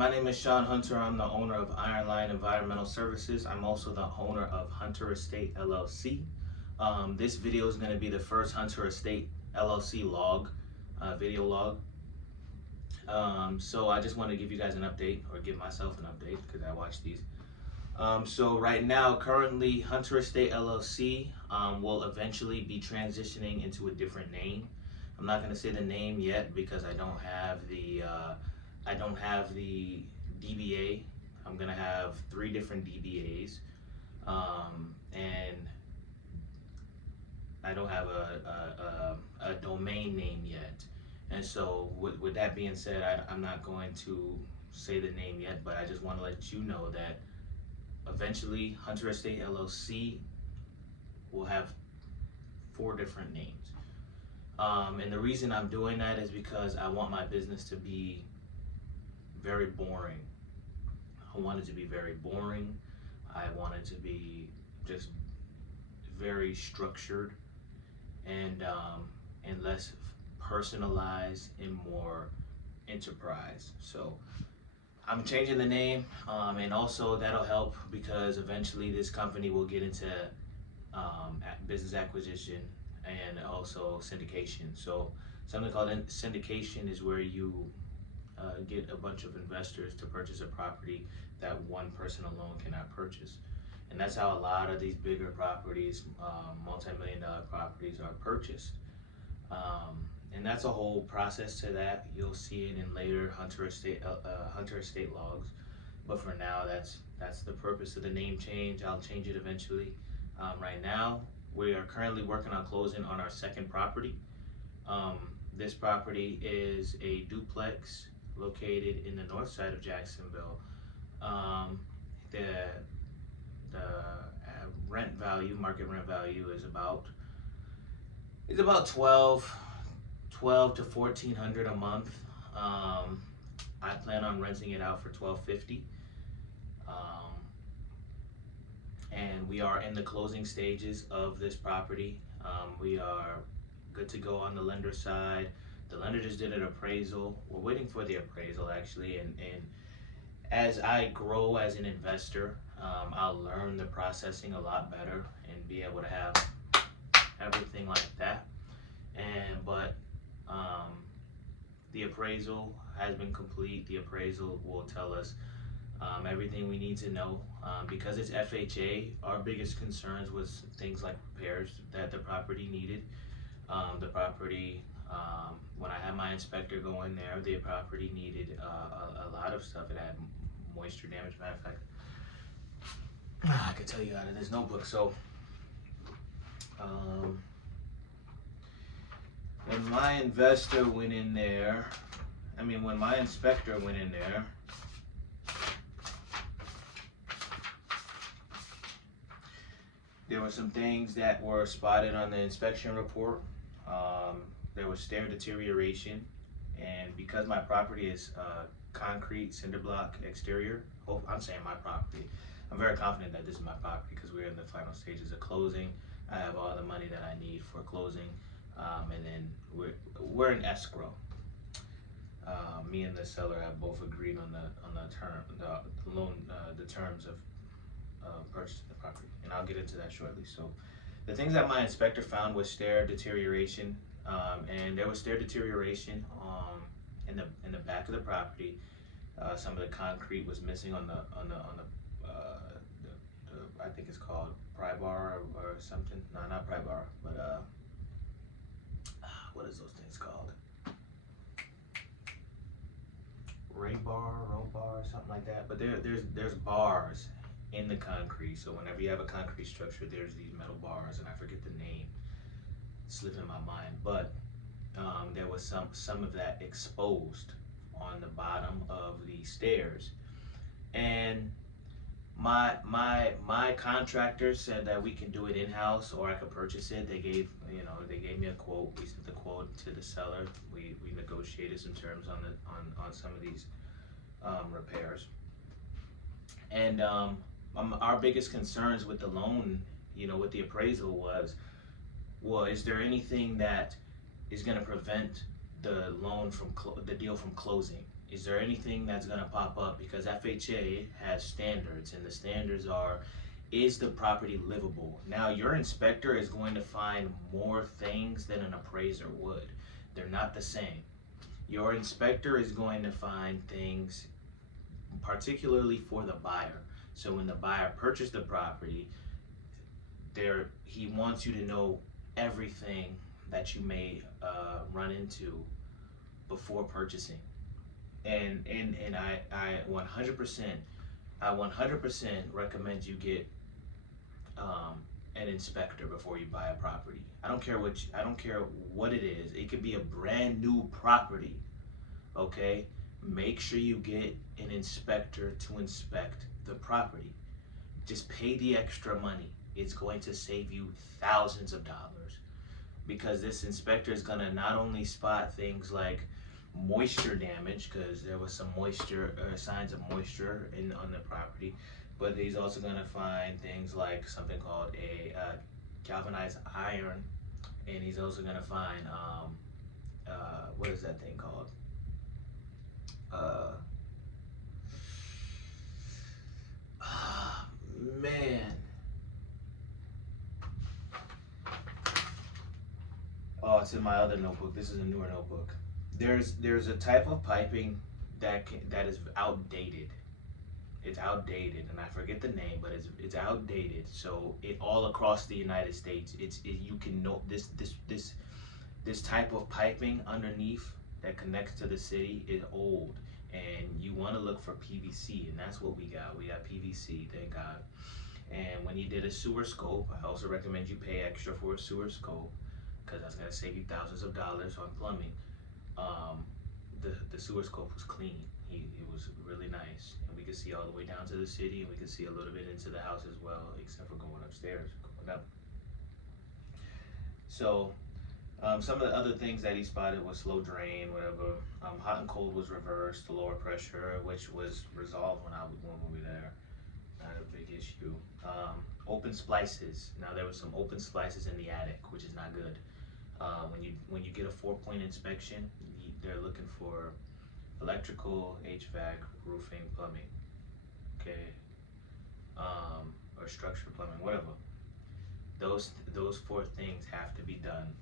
My name is Sean Hunter. I'm the owner of Iron Line Environmental Services. I'm also the owner of Hunter Estate LLC. This video is going to be the first Hunter Estate LLC video log. So I just want to give you guys an update, or give myself an update, because I watch these. So right now, currently, Hunter Estate LLC will eventually be transitioning into a different name. I'm not going to say the name yet because I don't have the DBA. I'm gonna have 3 different DBAs, and I don't have a domain name yet. And so, with that being said, I'm not going to say the name yet, but I just want to let you know that eventually Hunter Estate LLC will have 4 different names. And the reason I'm doing that is because I want my business to be very boring. I want it to be very boring. I want it to be just very structured and less personalized and more enterprise. So I'm changing the name, and also that'll help because eventually this company will get into business acquisition and also syndication. So something called syndication is where you get a bunch of investors to purchase a property that one person alone cannot purchase. And that's how a lot of these bigger properties, multi-million-dollar properties, are purchased. And that's a whole process to that. You'll see it in later Hunter Estate logs. But for now, that's the purpose of the name change. I'll change it eventually. Right now, we are currently working on closing on our second property. This property is a duplex located in the north side of Jacksonville. The rent value, market rent value, is about 12 to 1400 a month. I plan on renting it out for $1250. And we are in the closing stages of this property. We are good to go on the lender side. The lender just did an appraisal. We're waiting for the appraisal, actually, and as I grow as an investor, I'll learn the processing a lot better and be able to have everything like that. But the appraisal has been complete. The appraisal will tell us everything we need to know. Because it's FHA, our biggest concerns was things like repairs that the property needed. The property, when I had my inspector go in there, the property needed a lot of stuff. It had moisture damage. Matter of fact, I could tell you out of this notebook. So, when my investor went in there, when my inspector went in there, there were some things that were spotted on the inspection report. There was stair deterioration, and because my property is concrete cinder block exterior, I'm saying my property, I'm very confident that this is my property because we're in the final stages of closing. I have all the money that I need for closing, and then we're in escrow. Me and the seller have both agreed on the loan, the terms of purchasing the property, and I'll get into that shortly. So the things that my inspector found was stair deterioration, and there was stair deterioration in the back of the property. Some of the concrete was missing on the I think it's called pry bar or something. No, not pry bar, but what is those things called? Roll bar, something like that. But there's bars in the concrete. So whenever you have a concrete structure, there's these metal bars, and I forget the name. It's slipping my mind. But there was some of that exposed on the bottom of the stairs, and my contractor said that we can do it in-house or I could purchase it. They gave me a quote. We sent the quote to the seller. We negotiated some terms on some of these repairs. And our biggest concerns with the loan, with the appraisal was, well, is there anything that is going to prevent the loan from the deal from closing? Is there anything that's going to pop up? Because FHA has standards, and the standards are, is the property livable? Now, your inspector is going to find more things than an appraiser would. They're not the same. Your inspector is going to find things particularly for the buyer. So when the buyer purchased the property, he wants you to know everything that you may run into before purchasing. And I 100% recommend you get an inspector before you buy a property. I don't care what it is. It could be a brand new property. Okay, make sure you get an inspector to inspect the property. Just pay the extra money. It's going to save you thousands of dollars, because this inspector is going to not only spot things like moisture damage, because there was some moisture signs of moisture on the property, but he's also going to find things like something called a galvanized iron, and he's also going to find what is that thing called? Man. Oh, it's in my other notebook. This is a newer notebook. There's a type of piping that is outdated. It's outdated, and I forget the name, but it's outdated. So it all across the United States, you can know this type of piping underneath that connects to the city is old, and you want to look for PVC, and that's what we got. We got PVC, thank God. And when you did a sewer scope, I also recommend you pay extra for a sewer scope, because that's gonna save you thousands of dollars on plumbing. The sewer scope was clean. It was really nice, and we could see all the way down to the city, and we could see a little bit into the house as well, except for going upstairs, going up. So some of the other things that he spotted was slow drain, whatever. Hot and cold was reversed, the lower pressure, which was resolved when we were there. Not a big issue. Open splices. Now there was some open splices in the attic, which is not good. When you get a 4-point inspection, they're looking for electrical, HVAC, roofing, plumbing, okay, or structural plumbing, whatever. Those 4 things have to be done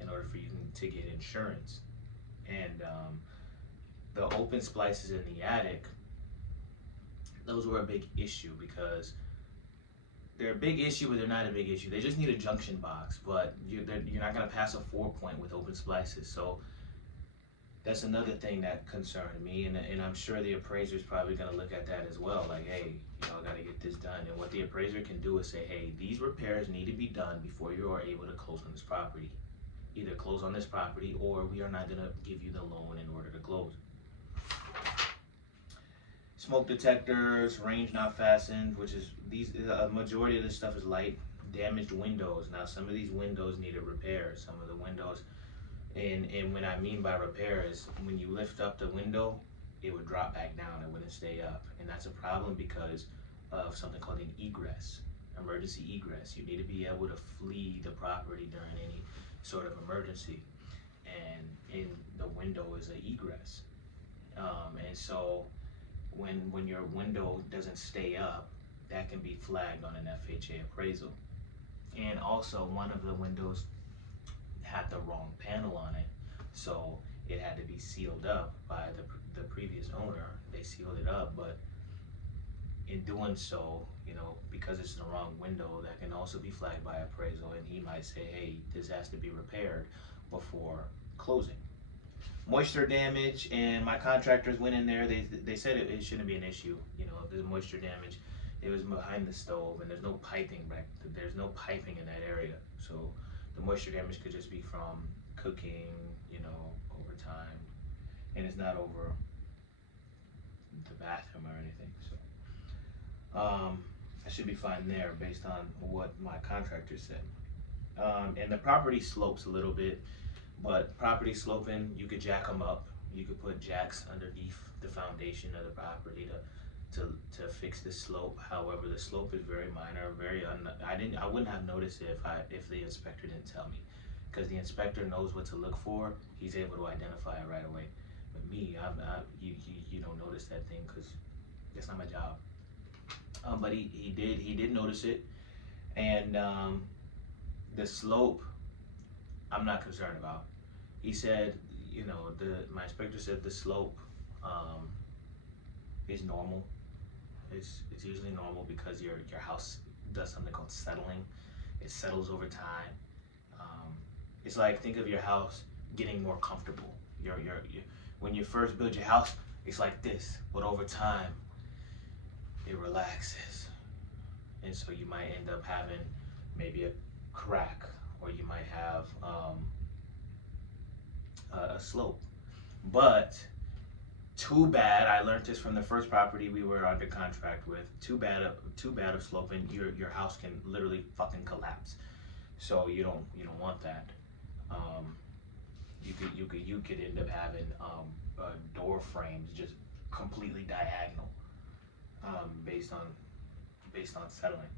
in order for you to get insurance. And the open splices in the attic, those were a big issue, because they're a big issue, but they're not a big issue. They just need a junction box, but you're not going to pass a 4-point with open splices. So that's another thing that concerned me, and I'm sure the appraiser is probably going to look at that as well. Like, hey, I got to get this done. And what the appraiser can do is say, hey, these repairs need to be done before you are able to close on this property. Either close on this property, or we are not going to give you the loan in order to close. Smoke detectors, range not fastened, which is a majority of this stuff is light. Damaged windows. Now some of these windows needed repair. Some of the windows, and what I mean by repair is when you lift up the window, it would drop back down. It wouldn't stay up, and that's a problem because of something called an egress, emergency egress. You need to be able to flee the property during any sort of emergency, and in the window is an egress, and so when your window doesn't stay up, that can be flagged on an FHA appraisal. And also, one of the windows had the wrong panel on it, so it had to be sealed up by the previous owner. They sealed it up, but in doing so, because it's the wrong window, that can also be flagged by appraisal, and he might say, hey, this has to be repaired before closing. Moisture damage, and my contractors went in there. They said it shouldn't be an issue. If there's moisture damage, it was behind the stove, and there's no piping in that area. So the moisture damage could just be from cooking, over time, and it's not over the bathroom or anything. So I should be fine there based on what my contractor said. And the property slopes a little bit. But property sloping, you could jack them up. You could put jacks underneath the foundation of the property to fix the slope. However, the slope is very minor, I wouldn't have noticed it if the inspector didn't tell me, because the inspector knows what to look for. He's able to identify it right away. But me. You don't notice that thing because that's not my job. But he did notice it, and the slope I'm not concerned about. He said, the my inspector said the slope um, is normal. It's usually normal because your house does something called settling. It settles over time. Um, it's like, think of your house getting more comfortable. When you first build your house, it's like this, but over time it relaxes, and so you might end up having maybe a crack, or you might have a slope. But too bad, I learned this from the first property we were under contract with. Too bad of sloping. Your house can literally fucking collapse. So you don't want that. Um, you could end up having door frames just completely diagonal, based on settling.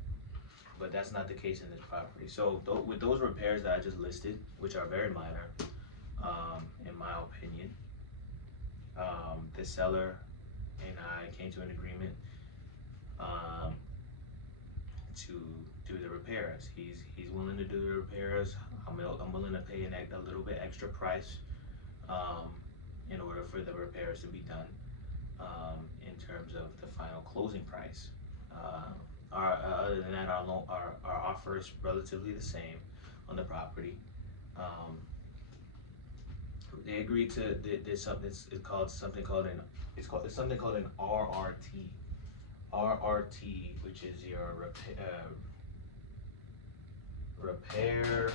But that's not the case in this property. So with those repairs that I just listed, which are very minor, in my opinion, the seller and I came to an agreement um, to do the repairs. He's willing to do the repairs. I'm willing to pay a little bit extra price um, in order for the repairs to be done, in terms of the final closing price. Other than that, our offer is relatively the same on the property. Um, they agreed to there's something it's something called an RRT, which is your repair.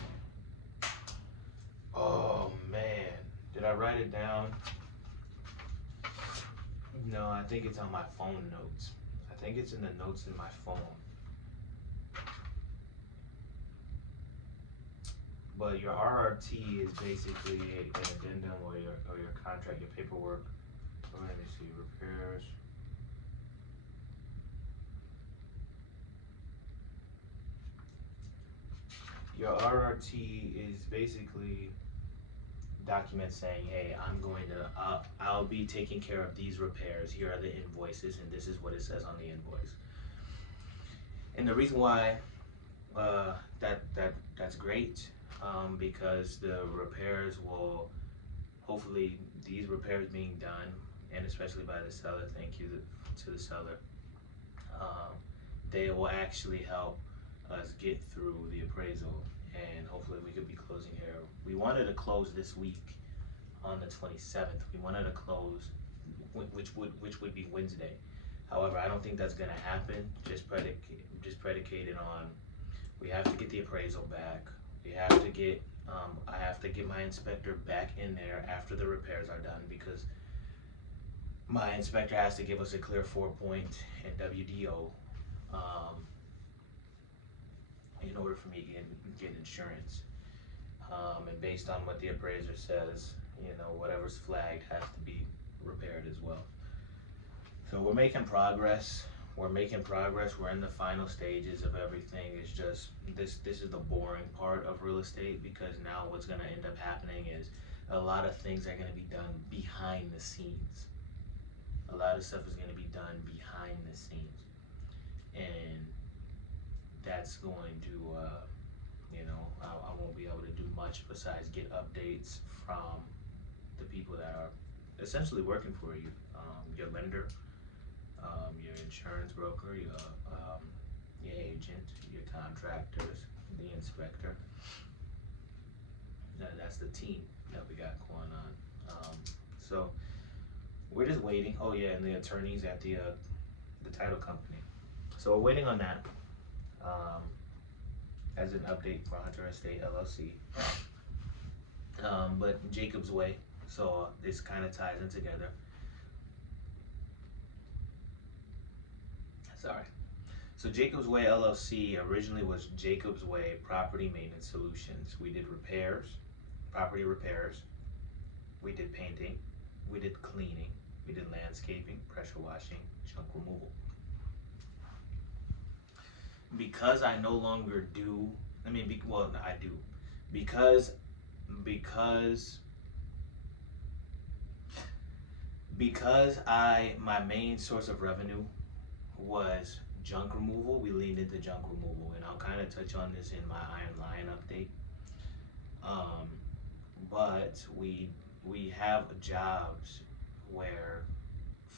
Oh man, did I write it down? No, I think it's on my phone notes. I think it's in the notes in my phone. But your RRT is basically an addendum, or your contract, your paperwork. Let me see, repairs. Your RRT is basically documents saying, hey, I'll be taking care of these repairs. Here are the invoices, and this is what it says on the invoice. And the reason why that's great, because the repairs will, hopefully these repairs being done, and especially by the seller, thank you to the seller, they will actually help us get through the appraisal, and hopefully we could be closing here. We wanted to close this week on the 27th. We wanted to close, which would be Wednesday. However, I don't think that's gonna happen. Just predicated on, we have to get the appraisal back. We have to get I have to get my inspector back in there after the repairs are done, because my inspector has to give us a clear 4-point and WDO, in order for me to get insurance. And based on what the appraiser says, whatever's flagged has to be repaired as well. So we're making progress. We're in the final stages of everything. It's just this is the boring part of real estate, because now what's gonna end up happening is a lot of things are gonna be done behind the scenes. A lot of stuff is gonna be done behind the scenes, and that's going to, I won't be able to do much besides get updates from the people that are essentially working for you, your lender, your insurance broker, your agent, your contractors, the inspector. That's the team that we got going on. So we're just waiting. Oh yeah, and the attorneys at the title company. So we're waiting on that. As an update for Hunter Estate LLC. But Jacob's Way, so this kind of ties in together. Sorry. So Jacob's Way LLC originally was Jacob's Way Property Maintenance Solutions. We did repairs, property repairs, we did painting, we did cleaning, we did landscaping, pressure washing, junk removal. Because I no longer do, I do, because Because my main source of revenue was junk removal, we leaned into junk removal, and I'll kind of touch on this in my Iron Lion update. Um, but we have jobs where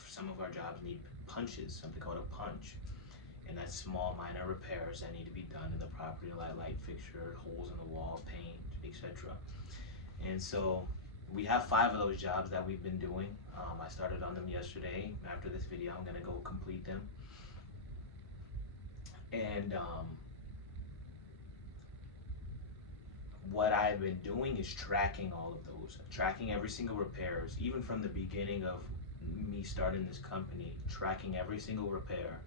some of our jobs need punches, something called a punch, and that's small minor repairs that need to be done in the property, like light fixture, holes in the wall, paint, etc. And so we have 5 of those jobs that we've been doing. I started on them yesterday. After this video, I'm gonna go complete them. And what I've been doing is tracking all of those, tracking every single repairs, even from the beginning of me starting this company, tracking every single repair,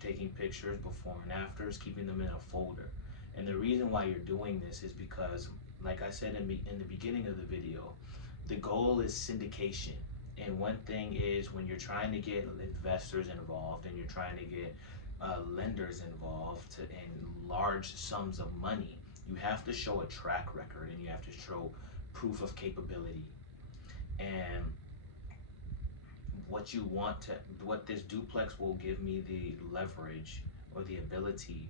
taking pictures before and afters, keeping them in a folder. And the reason why you're doing this is because, like I said in the beginning of the video, the goal is syndication. And one thing is, when you're trying to get investors involved and you're trying to get lenders involved in large sums of money, you have to show a track record and you have to show proof of capability. And what this duplex will give me the leverage or the ability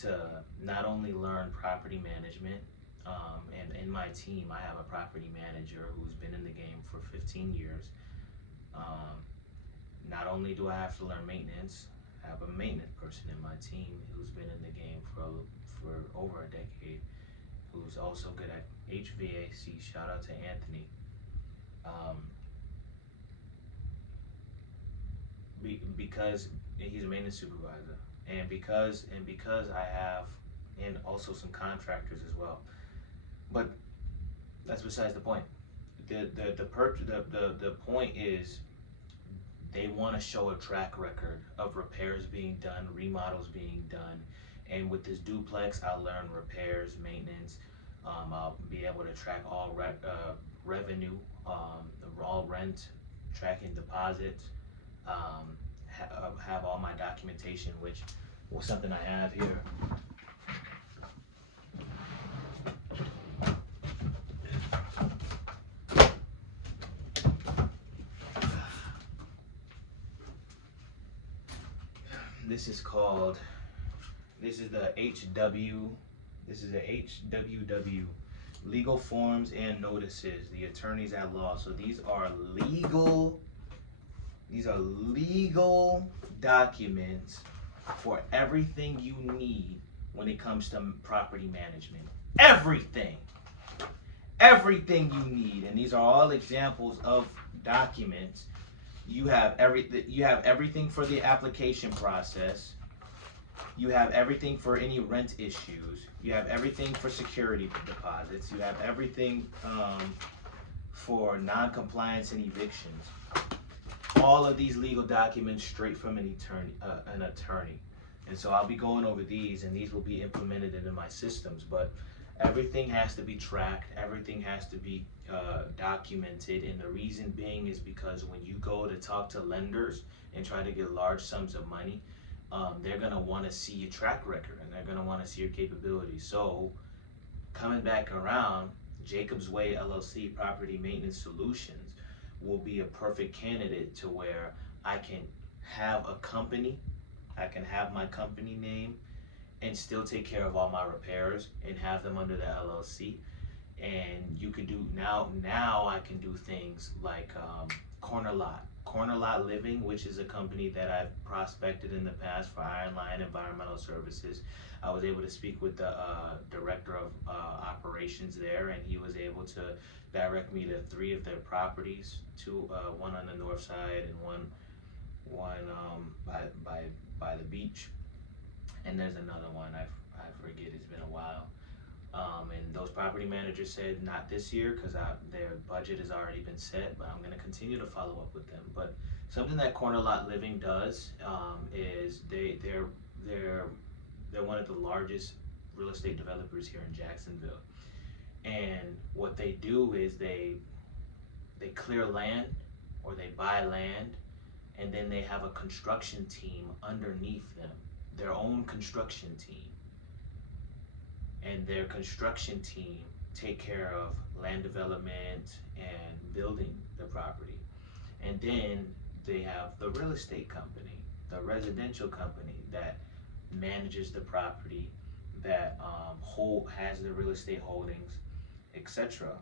to not only learn property management, and in my team I have a property manager who's been in the game for 15 years. Not only do I have to learn maintenance, I have a maintenance person in my team who's been in the game for over a decade, who's also good at HVAC. Shout out to Anthony. Because he's a maintenance supervisor, and because I have, and also some contractors as well. But that's besides the point. The point is, they want to show a track record of repairs being done, remodels being done, and with this duplex, I'll learn repairs, maintenance. I'll be able to track all revenue, all rent, tracking deposits. Have all my documentation, which was something I have here. This is the HWW, legal forms and notices, the attorneys at law. So these are legal documents for everything you need when it comes to property management. Everything you need, and these are all examples of documents. You have everything for the application process. You have everything for any rent issues. You have everything for security deposits. You have everything for non-compliance and evictions. All of these legal documents straight from an attorney. And so I'll be going over these, and these will be implemented into my systems. But everything has to be tracked. Everything has to be documented. And the reason being is because when you go to talk to lenders and try to get large sums of money, they're going to want to see your track record, and they're going to want to see your capabilities. So coming back around, Jacobs Way LLC Property Maintenance Solutions will be a perfect candidate to where I can have a company, I can have my company name, and still take care of all my repairs and have them under the LLC. And you can do now I can do things like Corner Lot Living, which is a company that I've prospected in the past for Iron Lion Environmental Services. I was able to speak with the director of operations there, and he was able to direct me to 3 of their properties, one on the north side and one by the beach, and there's another one I forget, it's been a while. And those property managers said not this year because their budget has already been set, but I'm going to continue to follow up with them. But something that Corner Lot Living does is they're one of the largest real estate developers here in Jacksonville. And what they do is they clear land, or they buy land, and then they have a construction team underneath them, their own construction team. And their construction team take care of land development and building the property. And then they have the real estate company, the residential company that manages the property, that has the real estate holdings, etc.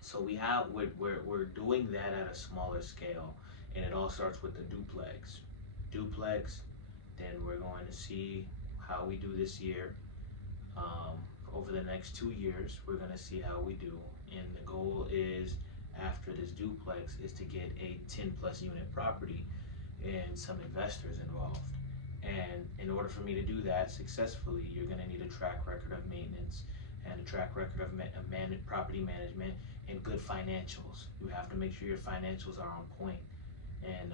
So we're doing that at a smaller scale, and it all starts with the duplex. Duplex, then we're going to see how we do this year. Um, Over the next 2 years, we're going to see how we do, and the goal is after this duplex is to get a 10 plus unit property and some investors involved. And in order for me to do that successfully, you're going to need a track record of maintenance and a track record of property management and good financials. You have to make sure your financials are on point, and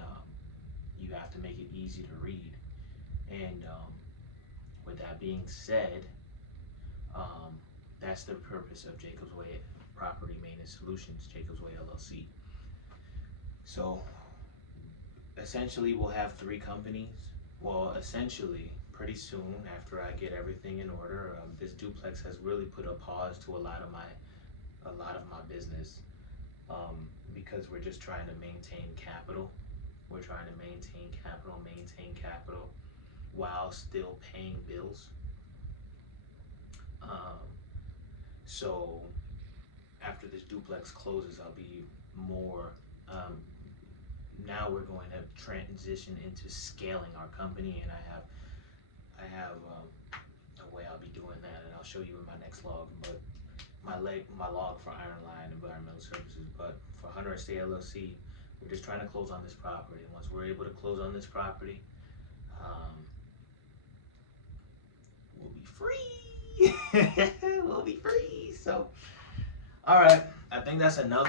you have to make it easy to read. And with that being said, um, that's the purpose of Jacobs Way Property Maintenance Solutions, Jacobs Way LLC. So essentially, we'll have 3 companies. Well, essentially, pretty soon after I get everything in order, this duplex has really put a pause to a lot of my business, because we're just trying to maintain capital. We're trying to maintain capital while still paying bills. So after this duplex closes, I'll be more. Now we're going to transition into scaling our company, and I have a way I'll be doing that, and I'll show you in my next log. But my log for Iron Lion Environmental Services. But for Hunter Estate LLC, we're just trying to close on this property. And once we're able to close on this property, we'll be free. We'll be free. So, all right, I think that's enough